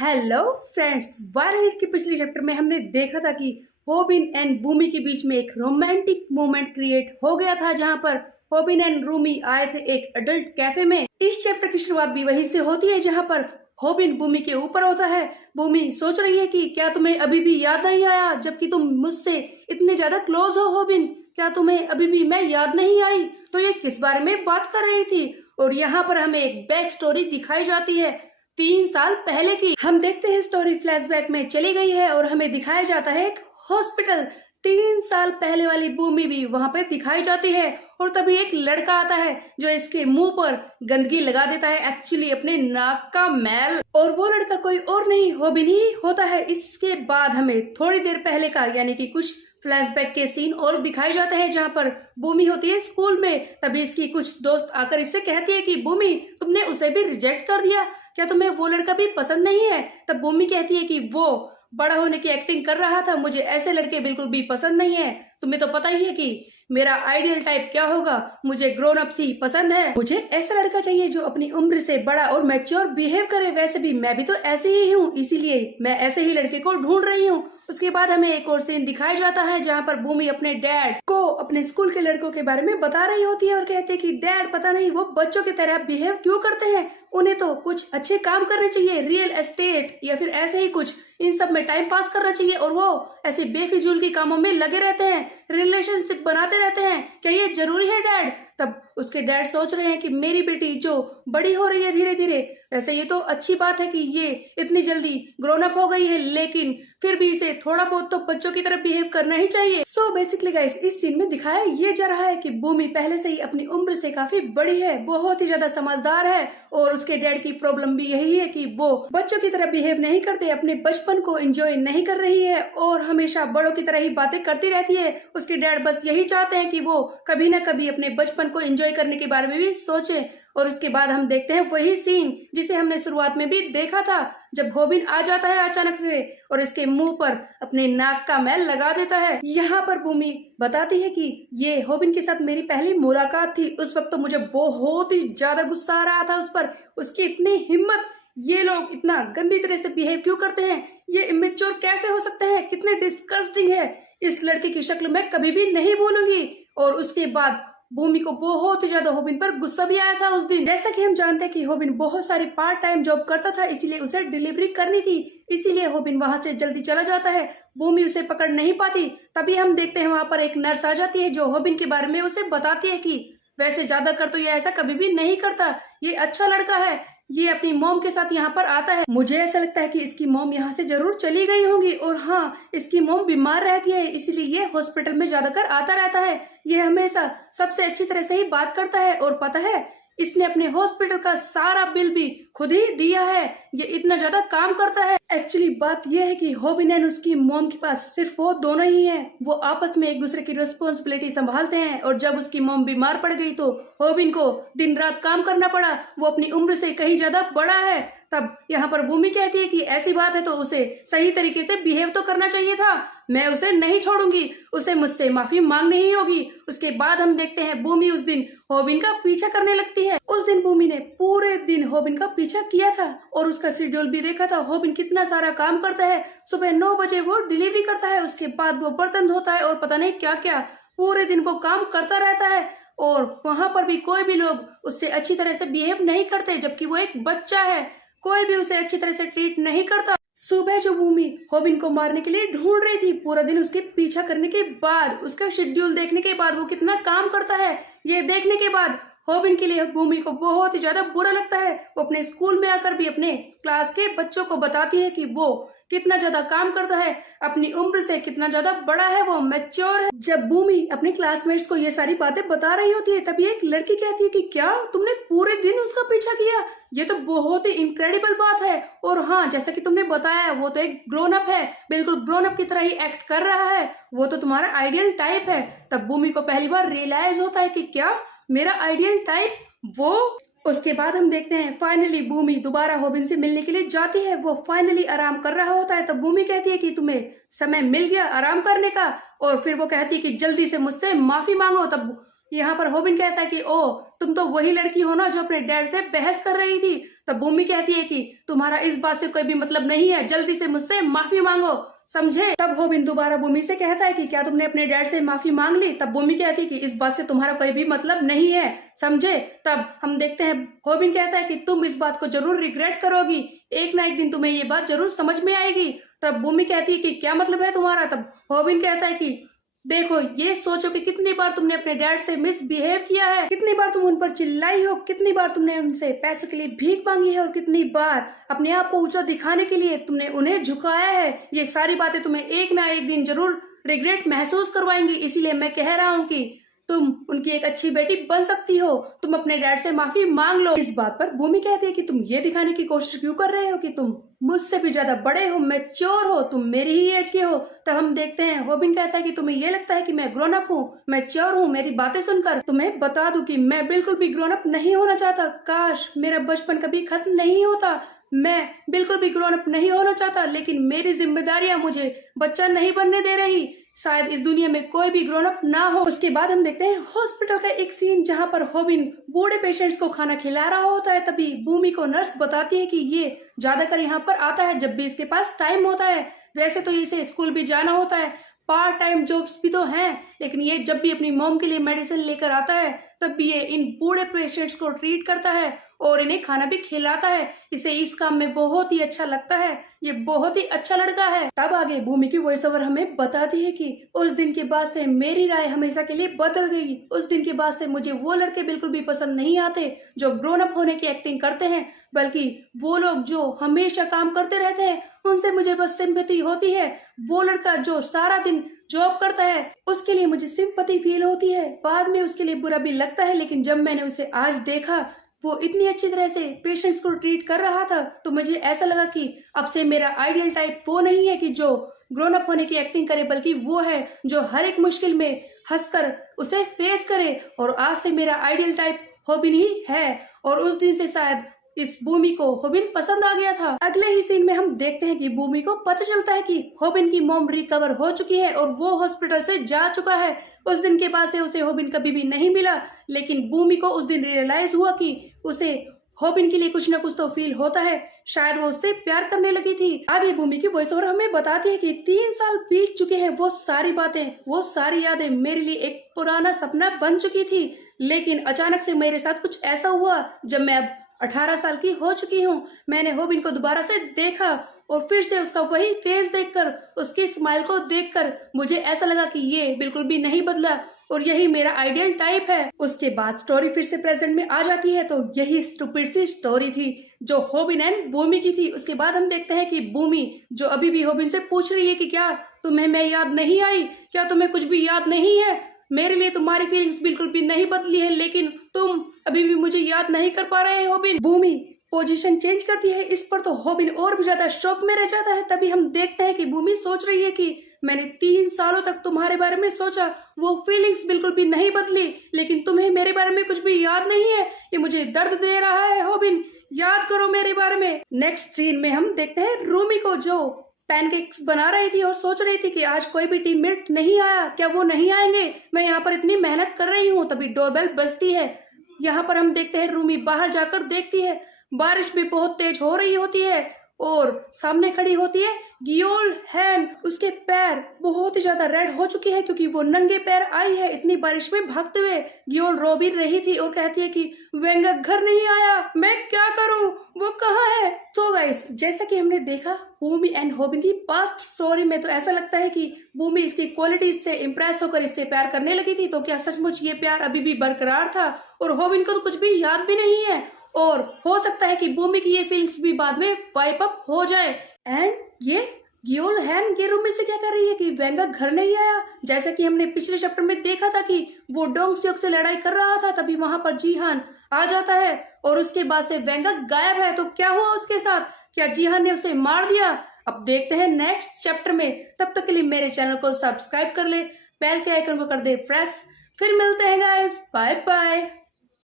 Hello friends, viral के पिछले chapter में हमने देखा था कि होबिन एंड बूमी के बीच में एक रोमांटिक मोमेंट क्रिएट हो गया था, जहां पर होबिन एंड रूमी आए थे एक अडल्ट कैफे में। इस चैप्टर की शुरुआत भी वहीं से होती है, जहां पर होबिन बूमी के ऊपर होता है। बूमी सोच रही है कि क्या तुम्हें अभी भी याद नहीं आया, जबकि तुम मुझसे इतने ज्यादा क्लोज हो होबिन। क्या तुम्हें अभी भी मैं याद नहीं आई? तो ये किस बारे में बात कर रही थी? और यहाँ पर हमें एक बैक स्टोरी दिखाई जाती है 3 साल पहले की। हम देखते हैं स्टोरी फ्लैशबैक में चली गई है और हमें दिखाया जाता है एक हॉस्पिटल। 3 साल पहले वाली भूमि भी वहां पे दिखाई जाती है और तभी एक लड़का आता है जो इसके मुंह पर गंदगी लगा देता है, एक्चुअली अपने नाक का मैल। और वो लड़का कोई और नहीं होबिन ही होता है। इसके बाद हमें थोड़ी देर पहले का यानी कि कुछ फ्लैशबैक के सीन और दिखाए जाते हैं, जहां पर भूमि होती है स्कूल में। तभी इसकी कुछ दोस्त आकर इससे कहती है कि भूमि, तुमने उसे भी रिजेक्ट कर दिया, क्या तुम्हें वो लड़का भी पसंद नहीं है? तब भूमि कहती है कि वो बड़ा होने की एक्टिंग कर रहा था, मुझे ऐसे लड़के बिल्कुल भी पसंद नहीं है। तुम्हें तो पता ही है कि मेरा आइडियल टाइप क्या होगा, मुझे ग्रोन अप सी पसंद है। मुझे ऐसा लड़का चाहिए जो अपनी उम्र से बड़ा और मैच्योर बिहेव करे। वैसे भी मैं भी तो ऐसे ही हूँ, इसीलिए मैं ऐसे ही लड़के को ढूंढ रही हूँ। उसके बाद हमें एक और सीन दिखाया जाता है, जहाँ पर भूमि अपने डैड को अपने स्कूल के लड़कों के बारे में बता रही होती है और कहती है कि डैड, पता नहीं वो बच्चों की तरह बिहेव क्यों करते हैं, उन्हें तो कुछ अच्छे काम करने चाहिए, रियल एस्टेट या फिर ऐसे ही कुछ, इन सब में टाइम पास करना चाहिए, और वो ऐसे बेफिजूल के कामों में लगे रहते हैं, रिलेशनशिप बनाते रहते हैं। क्या ये जरूरी है डैड? तब उसके डैड सोच रहे हैं कि मेरी बेटी जो बड़ी हो रही है धीरे धीरे, वैसे ये तो अच्छी बात है कि ये इतनी जल्दी ग्रोन अप हो गई है, लेकिन फिर भी इसे थोड़ा बहुत तो बच्चों की तरह बिहेव करना ही चाहिए। सो बेसिकली गाइस, इस सीन में दिखाया ये जा रहा है कि भूमि पहले से ही अपनी उम्र से काफी बड़ी है, बहुत ही ज्यादा समझदार है, और उसके डैड की प्रॉब्लम भी यही है कि वो बच्चों की तरह बिहेव नहीं करते, अपने बचपन को एंजॉय नहीं कर रही है और हमेशा बड़ों की तरह ही बातें करती रहती है। उसके डैड बस यही चाहते हैं कि वो कभी ना कभी अपने बचपन को एंजॉय करने के बारे में भी सोचे। और उसके बाद हम देखते हैं वही सीन जिसे हमने शुरुआत में भी देखा था, जब होबिन आ जाता है अचानक से और इसके मुंह पर अपने नाक का मैल लगा देता है। यहाँ पर भूमि बताती है कि ये होबिन के साथ मेरी पहली मुलाकात थी, उस वक्त तो मुझे बहुत ही ज्यादा गुस्सा आ रहा था उस पर, उसकी इतनी हिम्मत, ये लोग इतना गंदी तरह से बिहेव क्यों करते हैं, ये इमेच्योर कैसे हो सकते हैं, कितने डिस्गस्टिंग है, इस लड़के की शक्ल मैं कभी भी नहीं भूलूंगी। और उसके बाद भूमि को बहुत ही ज्यादा होबिन पर गुस्सा भी आया था उस दिन। जैसा कि हम जानते हैं कि होबिन बहुत सारी पार्ट टाइम जॉब करता था, इसीलिए उसे डिलीवरी करनी थी, इसीलिए होबिन वहां से जल्दी चला जाता है। भूमि उसे पकड़ नहीं पाती। तभी हम देखते हैं वहां पर एक नर्स आ जाती है जो होबिन के बारे में उसे बताती है कि वैसे ज्यादा कर तो ये ऐसा कभी भी नहीं करता, ये अच्छा लड़का है, ये अपनी मॉम के साथ यहाँ पर आता है। मुझे ऐसा लगता है कि इसकी मॉम यहाँ से जरूर चली गई होंगी, और हाँ, इसकी मॉम बीमार रहती है, इसीलिए ये हॉस्पिटल में ज्यादातर आता रहता है। ये हमेशा सबसे अच्छी तरह से ही बात करता है, और पता है इसने अपने हॉस्पिटल का सारा बिल भी खुद ही दिया है, ये इतना ज्यादा काम करता है। एक्चुअली बात यह है कि होबिन एंड उसकी मॉम के पास सिर्फ वो दोनों ही हैं, वो आपस में एक दूसरे की रिस्पॉन्सिबिलिटी संभालते हैं, और जब उसकी मॉम बीमार पड़ गई तो होबिन को दिन रात काम करना पड़ा, वो अपनी उम्र से कहीं ज्यादा बड़ा है। तब यहाँ पर भूमि कहती है कि ऐसी बात है तो उसे सही तरीके से बिहेव तो करना चाहिए था, मैं उसे नहीं छोड़ूंगी, उसे मुझसे माफी मांगनी ही होगी। उसके बाद हम देखते हैं भूमि उस दिन होबिन का पीछा करने लगती है। उस दिन भूमि ने पूरे दिन होबिन का पीछा किया था और उसका शेड्यूल भी देखा था। होबिन कितना सारा काम करता है, सुबह 9 बजे वो डिलीवरी करता है, उसके बाद वो बर्तन धोता है और पता नहीं क्या क्या, पूरे दिन वो काम करता रहता है, और वहां पर भी कोई भी लोग उससे अच्छी तरह से बिहेव नहीं करते, जबकि वो एक बच्चा है, कोई भी उसे अच्छी तरह से ट्रीट नहीं करता। सुबह जो भूमि होबिन को मारने के लिए ढूंढ रही थी, पूरा दिन उसके पीछा करने के बाद, उसका शेड्यूल देखने के बाद, वो कितना काम करता है ये देखने के बाद होबिन के लिए भूमि को बहुत ही ज्यादा बुरा लगता है। वो अपने स्कूल में आकर भी अपने क्लास के बच्चों को बताती है कि वो कितना ज्यादा काम करता है, अपनी उम्र से कितना ज्यादा बड़ा है, वो मैच्योर है। जब भूमि अपने क्लासमेट्स को ये सारी बातें बता रही होती है, तभी एक लड़की कहती है कि क्या तुमने पूरे दिन उसका पीछा किया, ये तो बहुत ही इनक्रेडिबल बात है। और हाँ, जैसा कि तुमने बताया, वो तो एक ग्रोन अप है, बिल्कुल ग्रोन अप की तरह ही एक्ट कर रहा है, वो तो तुम्हारा आइडियल टाइप है। तब भूमि को पहली बार रियलाइज होता है कि क्या मेरा आइडियल टाइप वो। उसके बाद हम देखते हैं फाइनली भूमि दोबारा होबिन से मिलने के लिए जाती है, वो फाइनली आराम कर रहा होता है। तब भूमि कहती है कि तुम्हें समय मिल गया आराम करने का, और फिर वो कहती है कि जल्दी से मुझसे माफी मांगो। तब यहाँ पर होबिन कहता है कि ओ तुम तो वही लड़की हो ना जो अपने डैड से बहस कर रही थी। तब भूमि कहती है कि तुम्हारा इस बात से कोई भी मतलब नहीं है, जल्दी से मुझसे माफी मांगो, समझे। तब होबिन दोबारा भूमि से कहता है कि क्या तुमने अपने डैड से माफी मांग ली। तब भूमि कहती है कि इस बात से तुम्हारा कोई भी मतलब नहीं है, समझे। तब हम देखते हैं होबिन कहता है कि तुम इस बात को जरूर रिग्रेट करोगी, एक ना एक दिन तुम्हें ये बात जरूर समझ में आएगी। तब भूमि कहती है कि क्या मतलब है तुम्हारा। तब होबिन कहता है कि देखो ये सोचो कि कितनी बार तुमने अपने डैड से मिसबिहेव किया है, कितनी बार तुम उन पर चिल्लाई हो, कितनी बार तुमने उनसे पैसों के लिए भीख मांगी है और कितनी बार अपने आप को ऊंचा दिखाने के लिए तुमने उन्हें झुकाया है। ये सारी बातें तुम्हें एक ना एक दिन जरूर रिग्रेट महसूस करवाएंगी, इसीलिए मैं कह रहा हूँ कि तुम उनकी एक अच्छी बेटी बन सकती हो, तुम अपने डैड से माफी मांग लो। इस बात पर भूमि कहती है कि तुम ये दिखाने की कोशिश क्यों कर रहे हो कि तुम मुझसे भी ज्यादा बड़े हो, मैच्योर हो, तुम मेरी ही एज के हो। तब हम देखते हैं होबिन कहता है कि तुम्हें ये लगता है कि मैं ग्रोन अप हूँ, मैच्योर हूँ। मेरी बातें सुनकर तुम्हें बता दूं कि मैं बिल्कुल भी ग्रोन अप नहीं होना चाहता। काश मेरा बचपन कभी खत्म नहीं होता, मैं बिल्कुल भी ग्रोन अप नहीं होना चाहता, लेकिन मेरी जिम्मेदारियां मुझे बच्चा नहीं बनने दे रही। शायद इस दुनिया में कोई भी ग्रोन अप ना हो। उसके बाद हम देखते हैं हॉस्पिटल का एक सीन जहां पर होबिन बूढ़े पेशेंट्स को खाना खिला रहा होता है। तभी भूमि को नर्स बताती है कि ये ज्यादातर यहाँ पर आता है जब भी इसके पास टाइम होता है। वैसे तो इसे स्कूल भी जाना होता है, पार्ट टाइम जॉब्स भी तो हैं, लेकिन ये जब भी अपनी मॉम के लिए मेडिसिन लेकर आता है तब भी ये इन बूढ़े पेशेंट्स को ट्रीट करता है और इन्हें खाना भी खिलाता है। इसे इस काम में बहुत ही अच्छा लगता है, ये बहुत ही अच्छा लड़का है। तब आगे भूमि की वॉइस ओवर हमें बताती है कि उस दिन के बाद से मेरी राय हमेशा के लिए बदल गई। उस दिन के बाद से मुझे वो लड़के बिल्कुल भी पसंद नहीं आते जो ग्रोन अप होने की एक्टिंग करते हैं, बल्कि वो लोग जो हमेशा काम करते रहते हैं उनसे मुझे बस सिंपैथी होती है। वो लड़का जो सारा दिन जॉब करता है उसके लिए मुझे सिंपैथी फील होती है, बाद में उसके लिए बुरा भी लगता है। लेकिन जब मैंने उसे आज देखा वो इतनी अच्छी तरह से पेशेंट्स को ट्रीट कर रहा था तो मुझे ऐसा लगा कि अब से मेरा आइडियल टाइप वो नहीं है कि जो ग्रोन अप होने की एक्टिंग करे, बल्कि वो है जो हर एक मुश्किल में हंसकर उसे फेस करे। और आज से मेरा आइडियल टाइप होबिन ही है। और उस दिन से शायद इस भूमि को होबिन पसंद आ गया था। अगले ही सीन में हम देखते हैं कि भूमि को पता चलता है कि होबिन की मॉम रिकवर हो चुकी है और वो हॉस्पिटल से जा चुका है। उस दिन के बाद से उसे होबिन कभी भी नहीं मिला, लेकिन भूमि को उस दिन रियलाइज हुआ कि उसे होबिन के लिए कुछ न कुछ तो फील होता है, शायद वो उससे प्यार करने लगी थी। आगे भूमि की वॉइस ओवर हमें बताती है कि 3 साल बीत चुके हैं, वो सारी बातें, वो सारी यादें मेरे लिए एक पुराना सपना बन चुकी थी। लेकिन अचानक से मेरे साथ कुछ ऐसा हुआ जब मैं अब 18 साल की हो चुकी हूँ। मैंने होबिन को दोबारा से देखा और फिर से उसका वही फेस देखकर, उसकी स्माइल को देखकर मुझे ऐसा लगा कि ये बिल्कुल भी नहीं बदला और यही मेरा आइडियल टाइप है। उसके बाद स्टोरी फिर से प्रेजेंट में आ जाती है, तो यही स्टूपिड सी स्टोरी थी जो होबिन एंड भूमि की थी। उसके बाद हम देखते हैं कि भूमि जो अभी भी होबिन से पूछ रही है कि क्या तुम्हें मैं याद नहीं आई, क्या तुम्हें कुछ भी याद नहीं है, मेरे लिए तुम्हारी फीलिंग्स बिल्कुल भी नहीं बदली है, लेकिन तुम अभी भी मुझे याद नहीं कर पा रहे हैं होबिन। भूमि पोजीशन चेंज करती है, इस पर तो होबिन और भी ज्यादा शॉक में रह जाता है। तभी हम देखते हैं कि भूमि सोच रही है कि मैंने 3 सालों तक तुम्हारे बारे में सोचा, वो फीलिंग्स बिल्कुल भी नहीं बदली, लेकिन तुम्हें मेरे बारे में कुछ भी याद नहीं है, ये मुझे दर्द दे रहा है होबिन, याद करो मेरे बारे में। नेक्स्ट सीन में हम देखते हैं रूमी को जो पैनकेक्स बना रही थी और सोच रही थी कि आज कोई भी टीममेट नहीं आया, क्या वो नहीं आएंगे, मैं यहाँ पर इतनी मेहनत कर रही हूँ। तभी डोरबेल बजती है। यहाँ पर हम देखते हैं रूमी बाहर जाकर देखती है, बारिश भी बहुत तेज हो रही होती है और सामने खड़ी होती है गियोल हैन। उसके पैर बहुत ही ज्यादा रेड हो चुके हैं क्योंकि वो नंगे पैर आई है इतनी बारिश में भागते हुए। गियोल रो भी रही थी और कहती है कि वेंगा घर नहीं आया, मैं क्या करूं, वो कहाँ है। सो गाइस, जैसा कि हमने देखा भूमि एंड होबिन की पास्ट स्टोरी में, तो ऐसा लगता है कि भूमि इसकी क्वालिटीज से इम्प्रेस होकर इससे प्यार करने लगी थी। तो क्या सचमुच ये प्यार अभी भी बरकरार था और होबिन को तो कुछ भी याद भी नहीं है, और हो सकता है कि भूमि की ये फीलिंग्स भी बाद में वाइप अप हो जाए। एंड ये गियोल हैन के रूम में से क्या कर रही है कि वेंगा घर नहीं आया। जैसा कि हमने पिछले चैप्टर में देखा था कि वो डोंग सियोक से लड़ाई कर रहा था, तभी वहां पर जीहान आ जाता है और उसके बाद से वेंगा गायब है। तो क्या हुआ उसके साथ, क्या जीहान ने उसे मार दिया? अब देखते हैं नेक्स्ट चैप्टर में। तब तक के लिए मेरे चैनल को सब्सक्राइब कर ले, बेल के आइकन को कर दे प्रेस। फिर मिलते हैं गाइस, बाय बाय।